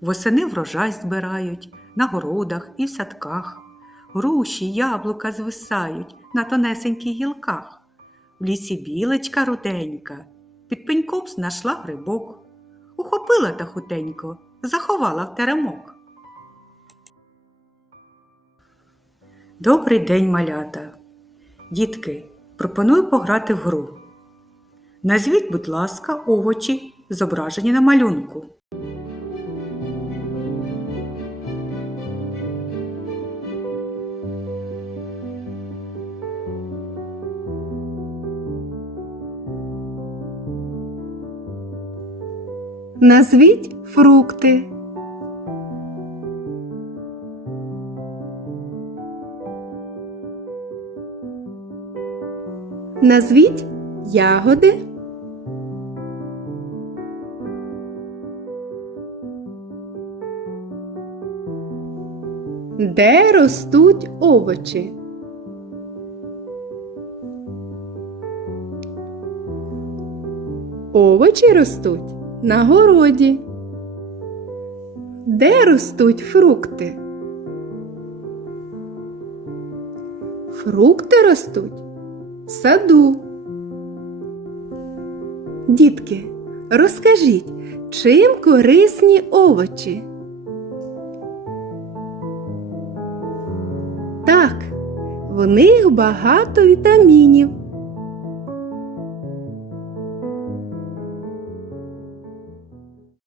Восени врожай збирають на городах і в садках. Груші, яблука звисають на тонесеньких гілках. В лісі білочка руденька, під пеньком знайшла грибок. Ухопила та хутенько, заховала в теремок. Добрий день, малята! Дітки, пропоную пограти в гру. Назвіть, будь ласка, овочі, зображені на малюнку. Назвіть фрукти. Назвіть ягоди. Де ростуть овочі? Овочі ростуть на городі. Де ростуть фрукти? Фрукти ростуть в саду. Дітки, розкажіть, чим корисні овочі? Так, в них багато вітамінів.